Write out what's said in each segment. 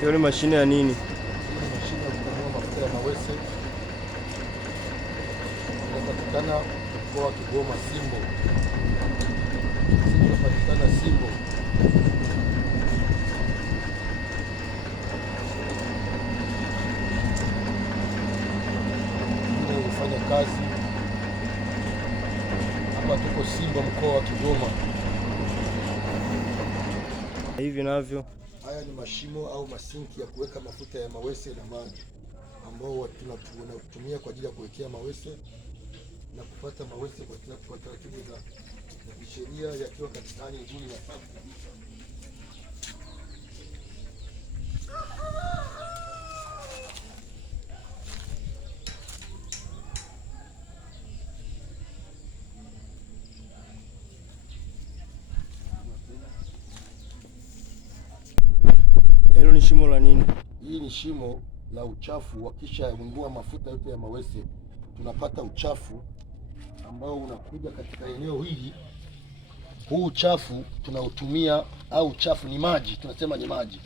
Hiyo ni mashine ya nini? Mashine ya kukamua mafuta ya mawese inapatikana mkoa wa Kigoma, Simbo. Inapatikana Simbo. Inafanya kazi hapa, tuko Simbo, mkoa wa Kigoma. Hivi navyo haya ni mashimo au masinki ya kuweka mafuta ya mawese na maji, ambao tunatumia kwa ajili ya kuwekea mawese na kupata mawese kwa taratibu za kisheria, yakiwa katika hali nzuri na safi kabisa. Hilo ni shimo la nini? Hii ni shimo la uchafu. Wakishaungua mafuta yote ya mawese, tunapata uchafu ambao unakuja katika eneo hili. Huu uchafu tunautumia, au uchafu ni maji, tunasema ni maji.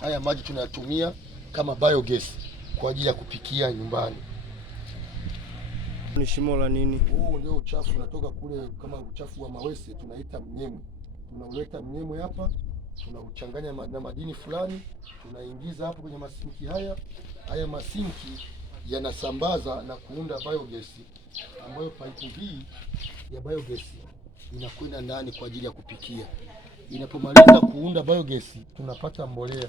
Haya maji tunayatumia kama biogas kwa ajili ya kupikia nyumbani. Ni shimo la nini? Huu ndio uchafu unatoka kule, kama uchafu wa mawese tunaita mnyemwe. Tunauleta mnyemwe hapa, tunauchanganya na madini fulani, tunaingiza hapo kwenye masinki haya. Haya masinki yanasambaza na kuunda biogas, ambayo paipu hii ya biogas inakwenda ndani kwa ajili ya kupikia. Inapomaliza kuunda biogas, tunapata mbolea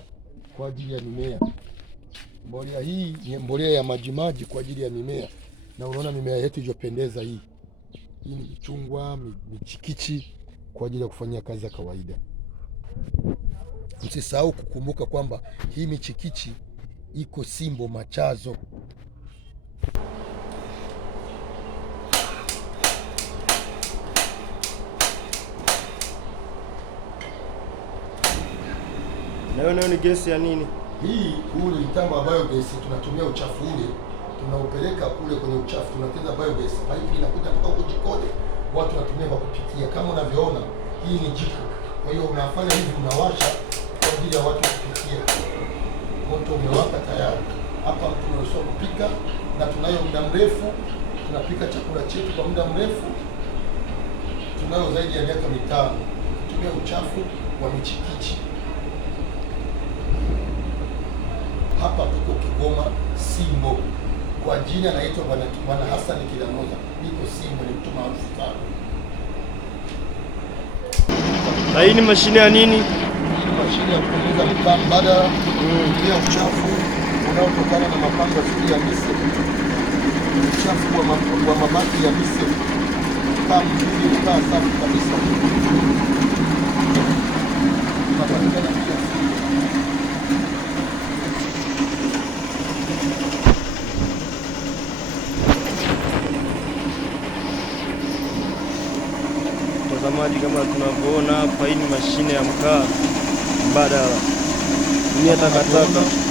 kwa ajili ya mimea. Mbolea hii ni mbolea ya majimaji kwa ajili ya mimea, na unaona mimea yetu ilivyopendeza. Hii ni michungwa, michikichi kwa ajili ya kufanyia kazi za kawaida. Msisahau kukumbuka kwamba hii michikichi iko Simbo Machazo. Nayo ni gesi ya nini? Huu ni mtambo wa biogas. Tunatumia uchafu ule, tunaupeleka kule kwenye uchafu, tunateza biogas. Paipu inakuja kutoka huko jikoni, watu wanatumia kwa kupikia. Kama unavyoona, hii ni jiko. Kwa hiyo unafanya hivi, unawasha kwa ajili ya watu kupikia. Moto umewaka tayari. Hapa tunaruhusiwa kupika, na tunayo muda mrefu, tunapika chakula chetu kwa muda mrefu. Tunayo zaidi ya miaka 5. Tutumia uchafu wa michikichi. Hapa tuko Kigoma, Simbo. Kwa jina naitwa Bwana Hassan Kilamoza. Niko Simbo, ni mtu maarufu sana. Na hii ni mashine ya nini? Hii ni mashine ya kupunguza mkaa mbadala ya uchafu unaotokana na mapanga suri ya mise, uchafu wa mabaki ya mise. Mkaa mzuri, mkaa safi kabisa. Tunapatikana pia Watazamaji, kama tunavyoona hapa, hii ni mashine ya mkaa mbadala, ni takataka.